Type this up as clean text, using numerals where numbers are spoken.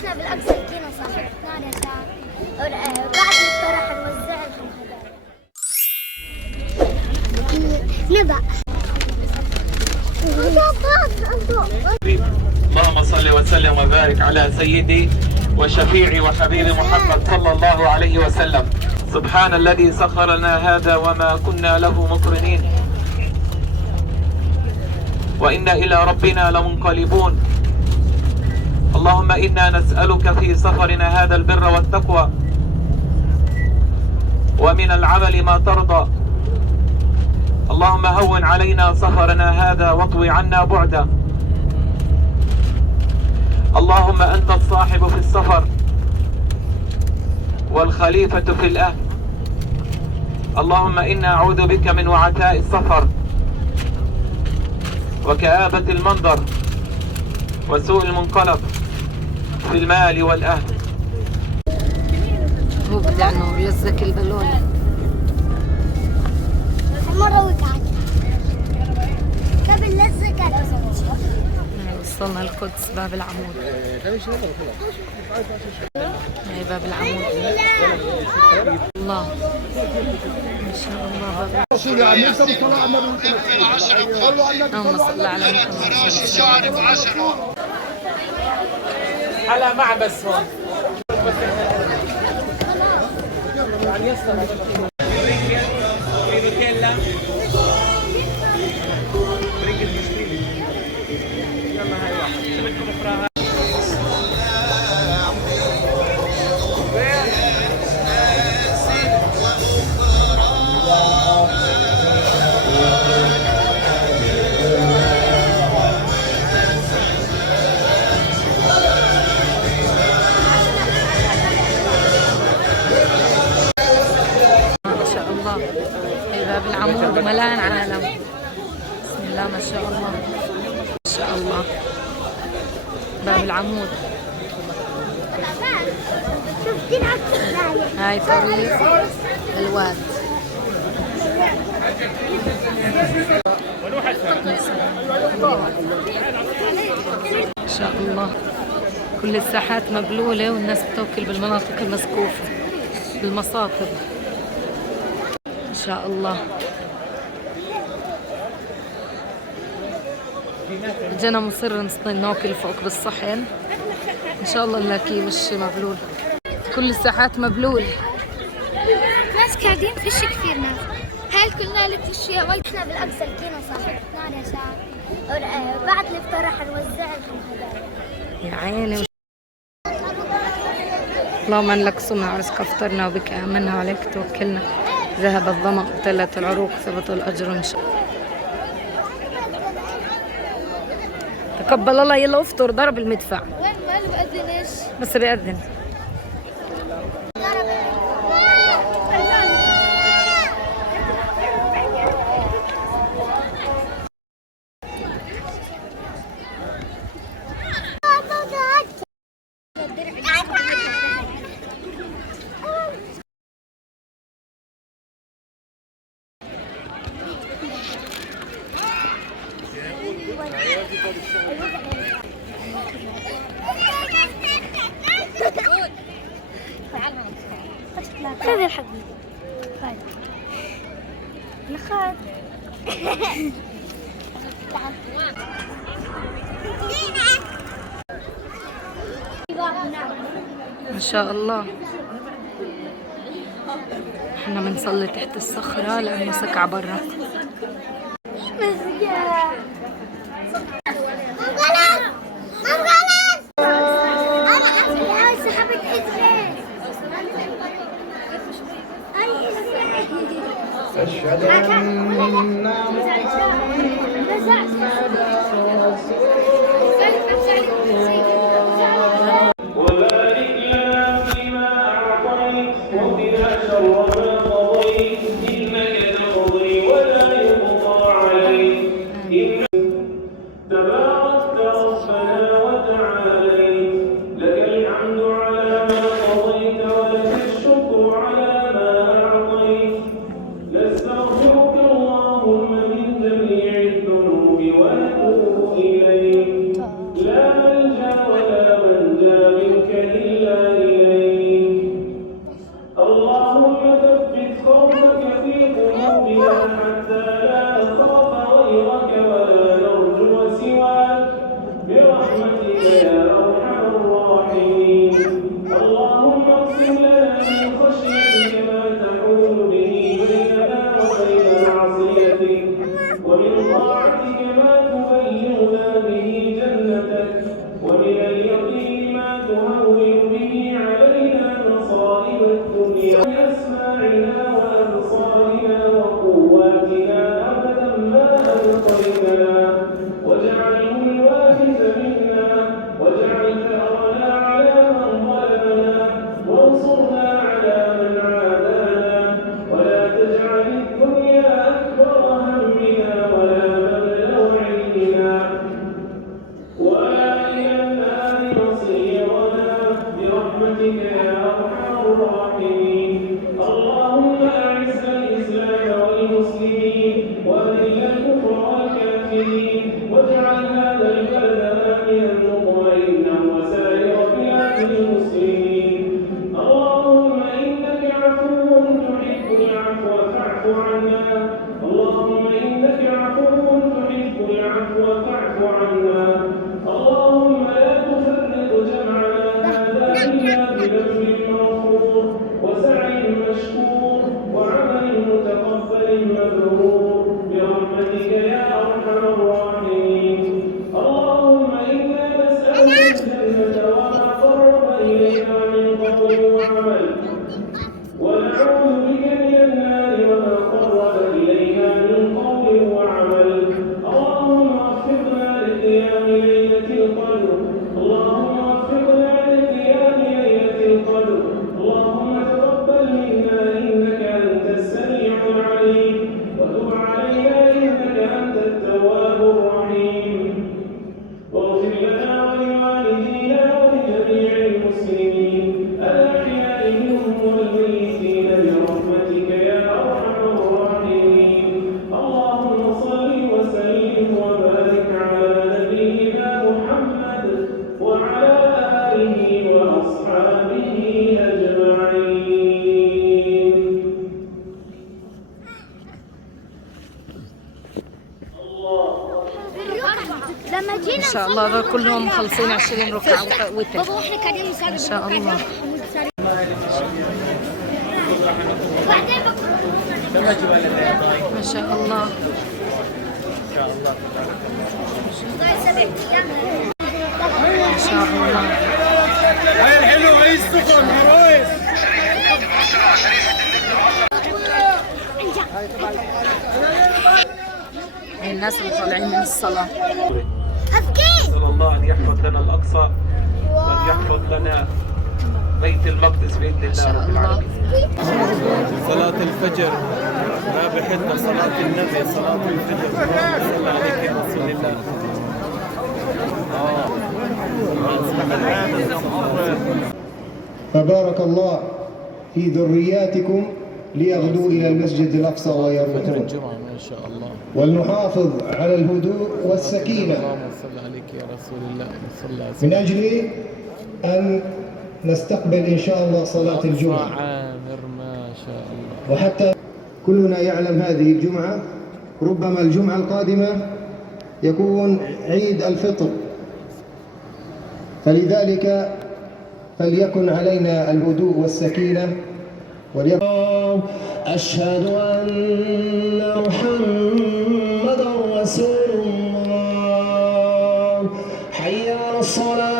احنا بالاقصى لقينا صاحبتنا نجاة. بعد الافطار راح نوزع لهم هدايا. نبأ. اللهم صل وسلم وبارك على سيدي وشفيعي وحبيبي محمد صلى الله عليه وسلم. سبحان الذي سخر لنا هذا وما كنا له مقرنين وإنا إلى ربنا لمنقلبون. اللهم إنا نسألك في سفرنا هذا البر والتقوى ومن العمل ما ترضى. اللهم هون علينا سفرنا هذا واطوي عنا بعده. اللهم أنت الصاحب في السفر والخليفة في الأهل. اللهم إنا أعوذ بك من وعثاء السفر وكآبة المنظر وسوء المنقلب في المال والأهل. هو بدع نور لزك البالون مرة وقعت قبل لزك. وصلنا القدس باب العمود. هاي باب العمود. الله ما شاء الله باب العمود. اللهم صل على محمد. على معبس هون يعني يصل باب العمود ملان عالم. بسم الله ما شاء الله ما شاء الله. باب العمود. هاي طريق الواد. ما شاء الله كل الساحات مبلولة والناس بتوكل بالمناطق المسقوفة بالمصاطب. ما شاء الله. جينا مصر ناكل فوق بالصحن ان شاء الله نلاقيه وش مبلول. كل الساحات مبلول. ناس قاعدين فيش كثير ناس. هاي كلنا لك اشياء وقتنا بالاقصى لقينا صاحبتنا نجاة. بعد الافطار راح نوزع لهم هدايا. يا عيني. اللهم ان لك صمنا ورزق افطرنا وبك امنا وعليك توكلنا. ذهب الظمأ وابتلت العروق ثبت الأجر إن شاء الله. تقبل الله. يلا افطر. ضرب المدفع. وين ما بأذن ايش؟ بس بيأذن. خذ الحبيب. نخاذ. ما شاء الله. احنا بنصلي تحت الصخرة لأنه سكع برا. أشهد أن وبارك لنا فيما أعطيت وقنا شر ما قضيت إنك تقضي ولا يقضى عليك تباركت ربنا وتعاليت لك الحمد على ما قضيت ولك الشكر على ما أعطيت نستغفرك اللهم برحمتك يا أرحم الراحمين. اللهم أعز الإسلام والمسلمين وأذل الكفر والكافرين واجعل هذا البلد آمنا مطمئنا وسائر بلاد المسلمين. اللهم إنك عفو تحب العفو فاعف عنا. اللهم إنك عفو تحب العفو فاعف عنا. اللهم لا تفرق جمعنا هذا إلا بذنب مغفور وسعي مشكور وعمل متقبل مبرور برحمتك يا أرحم الراحمين. اللهم إنا نسألك الجنة وما قرب إليها من قول وعمل ونعوذ بك من النار وما قرب إليها من قول وعمل. اللهم وفقنا لقيام ليلة القدر. اللهم وفقنا لقيام ليلة القدر. اللهم تقبل منا إنك أنت السميع العليم وتب علينا إنك أنت التواب الرحيم. واغفر لنا ولوالدينا ولجميع المسلمين الأحياء منهم والميتين برحمتك يا أرحم الراحمين. اللهم صل وسلم وبارك على نبينا محمد وعلى آله وأصحابه أجمعين. لما جينا ان شاء الله هذول كلهم مخلصين 20 ركعه وتر بابا واحنا قاعدين نساعد ان شاء الله. بعدين ما شاء الله. ضايع 7 ايام ما شاء الله. هاي الحلو هاي السخن عرايس. هاي الناس اللي طالعين من الصلاه. نسأل الله أن يحفظ لنا الأقصى وأن يحفظ لنا بيت المقدس بإذن الله رب العالمين. صلاة الفجر ما بحدنا صلاة النبي صلاة الفجر. صلى عليك يا رسول الله. فبارك الله في ذرياتكم ليغدوا إلى المسجد الأقصى ويركضون. الجمعة ما شاء الله. ولنحافظ على الهدوء والسكينة اللهم صل عليك يا رسول الله. صلى الله عليه من وسلم. أجل أن نستقبل إن شاء الله صلاة الجمعة. عامر ما شاء الله. وحتى كلنا يعلم هذه الجمعة ربما الجمعة القادمة يكون عيد الفطر، فلذلك فليكن علينا الهدوء والسكينة. أشهد أن محمدًا رسول الله. حي على الصلاة.